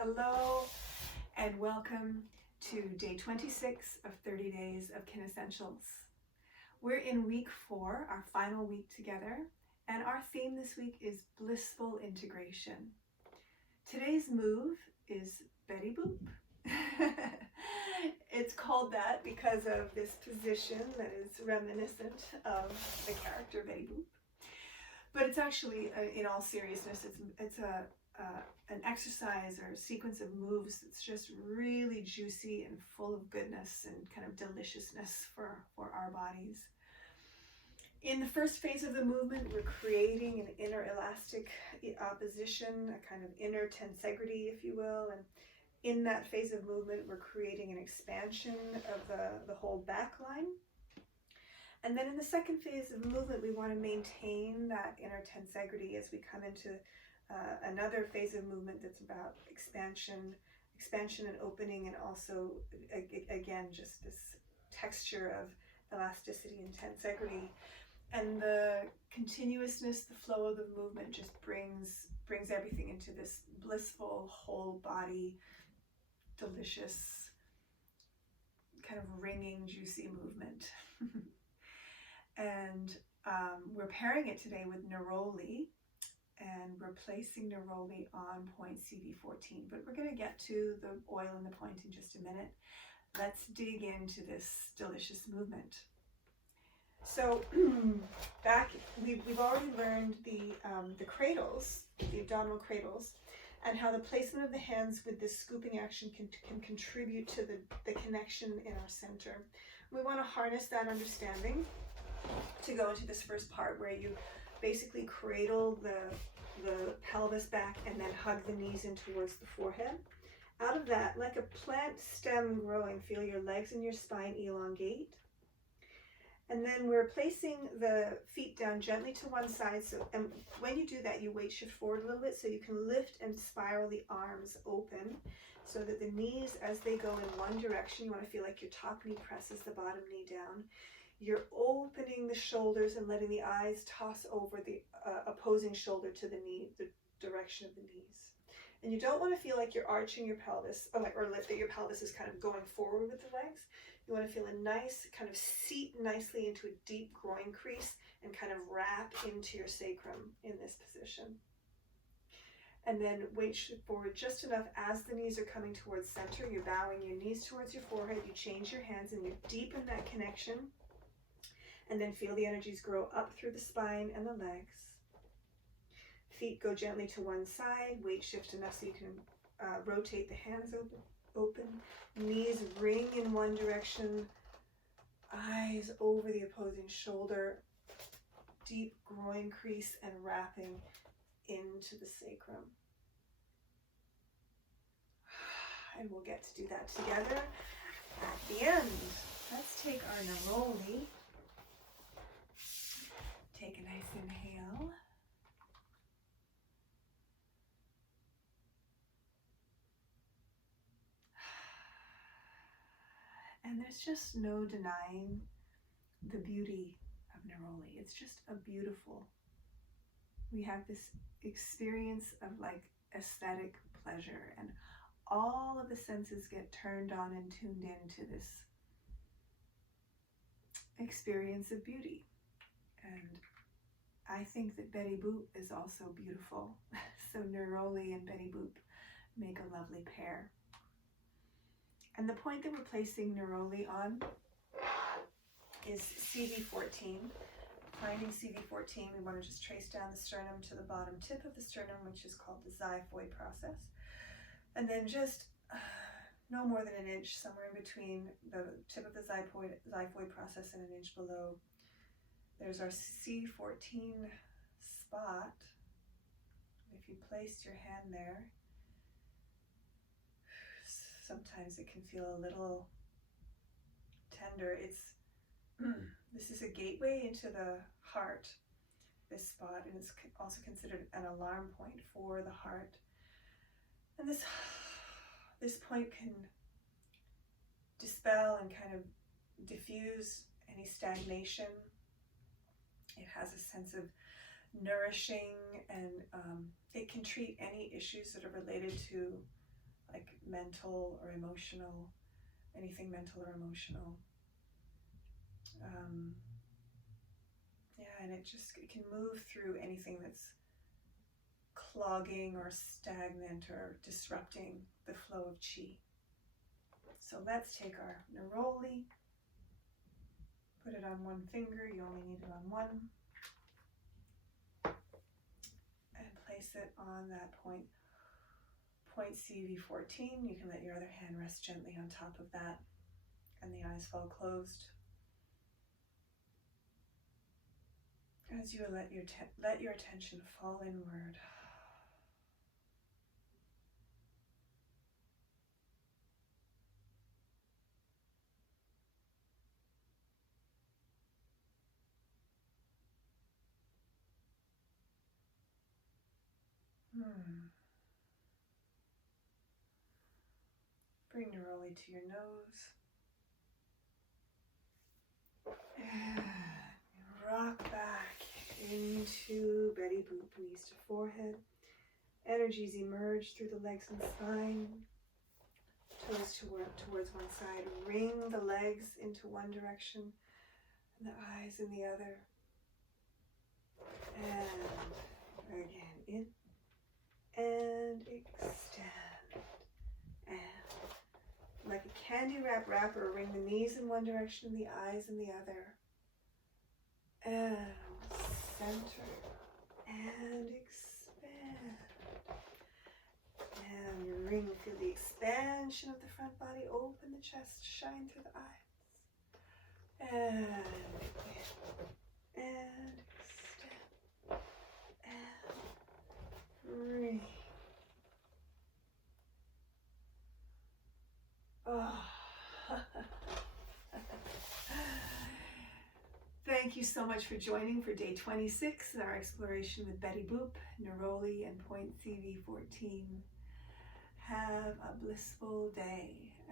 Hello and welcome to day 26 of 30 days of KineScentials. We're in week 4, our final week together, and our theme this week is blissful integration. Today's move is Betty Boop. It's called that because of this position that is reminiscent of the character Betty Boop. But it's actually, in all seriousness, it's an exercise or a sequence of moves that's just really juicy and full of goodness and kind of deliciousness for our bodies. In the first phase of the movement, we're creating an inner elastic opposition, a kind of inner tensegrity, if you will. And in that phase of movement, we're creating an expansion of the whole back line. And then in the second phase of movement, we want to maintain that inner tensegrity as we come into another phase of movement that's about expansion and opening, and also, again, just this texture of elasticity and tensegrity. And the continuousness, the flow of the movement just brings everything into this blissful, whole body, delicious, kind of ringing, juicy movement. And we're pairing it today with Neroli, and we're placing Neroli on point CV14, but we're going to get to the oil and the point in just a minute. Let's dig into this delicious movement. So we've already learned the cradles, the abdominal cradles, and how the placement of the hands with this scooping action can contribute to the connection in our center. We want to harness that understanding to go into this first part where you basically cradle the pelvis back and then hug the knees in towards the forehead. Out of that, like a plant stem growing, feel your legs and your spine elongate. And then we're placing the feet down gently to one side. And when you do that, you weight shift forward a little bit so you can lift and spiral the arms open so that the knees, as they go in one direction, you want to feel like your top knee presses the bottom knee down. You're opening the shoulders and letting the eyes toss over the opposing shoulder to the knee, the direction of the knees. And you don't want to feel like you're arching your pelvis, or that your pelvis is kind of going forward with the legs. You want to feel a nice kind of seat nicely into a deep groin crease and kind of wrap into your sacrum in this position. And then weight shift forward just enough as the knees are coming towards center. You're bowing your knees towards your forehead. You change your hands and you deepen that connection. And then feel the energies grow up through the spine and the legs. Feet go gently to one side. Weight shift enough so you can rotate the hands open. Knees ring in one direction. Eyes over the opposing shoulder. Deep groin crease and wrapping into the sacrum. And we'll get to do that together at the end. Let's take our Neroli. Take a nice inhale. And there's just no denying the beauty of Neroli. It's just a beautiful. We have this experience of like aesthetic pleasure, and all of the senses get turned on and tuned into this experience of beauty. And I think that Betty Boop is also beautiful. So Neroli and Betty Boop make a lovely pair. And the point that we're placing Neroli on is CV14. Finding CV14, we want to just trace down the sternum to the bottom tip of the sternum, which is called the xiphoid process. And then just no more than an inch, somewhere in between the tip of the xiphoid process and an inch below. There's our C14 spot. If you placed your hand there, sometimes it can feel a little tender. This is a gateway into the heart, this spot, and it's also considered an alarm point for the heart. And this point can dispel and kind of diffuse any stagnation. It has a sense of nourishing, and it can treat any issues that are related to like mental or emotional, anything mental or emotional. Yeah, and it can move through anything that's clogging or stagnant or disrupting the flow of chi. So let's take our neroli, put it on one finger, you only need it on one, and place it on that point CV14. You can let your other hand rest gently on top of that, and the eyes fall closed. As you let your attention fall inward. Bring neroli to your nose. And rock back into Betty Boop, knees to forehead. Energies emerge through the legs and spine. Toes towards one side. Ring the legs into one direction and the eyes in the other. And again, in and extend. And like a candy wrapper, ring the knees in one direction, the eyes in the other. And center and expand. And ring through the expansion of the front body, open the chest, shine through the eyes. And in and extend and ring. Oh. Thank you so much for joining for day 26 in our exploration with Betty Boop, Neroli, and point CV14. Have a blissful day.